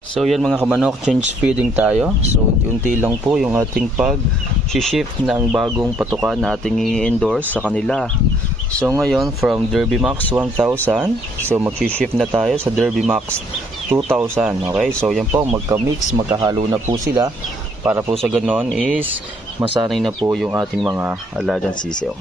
So yan mga kamanok, change feeding tayo. So unti-unti lang po yung ating pag-shift ng bagong patukan na ating i-endorse sa kanila. So ngayon from Derby Max 1000, so mag-shift na tayo sa Derby Max 2000. Okay, so yan po, magka-mix, magkahalo na po sila para po sa ganon is masanay na po yung ating mga alagang sisiw.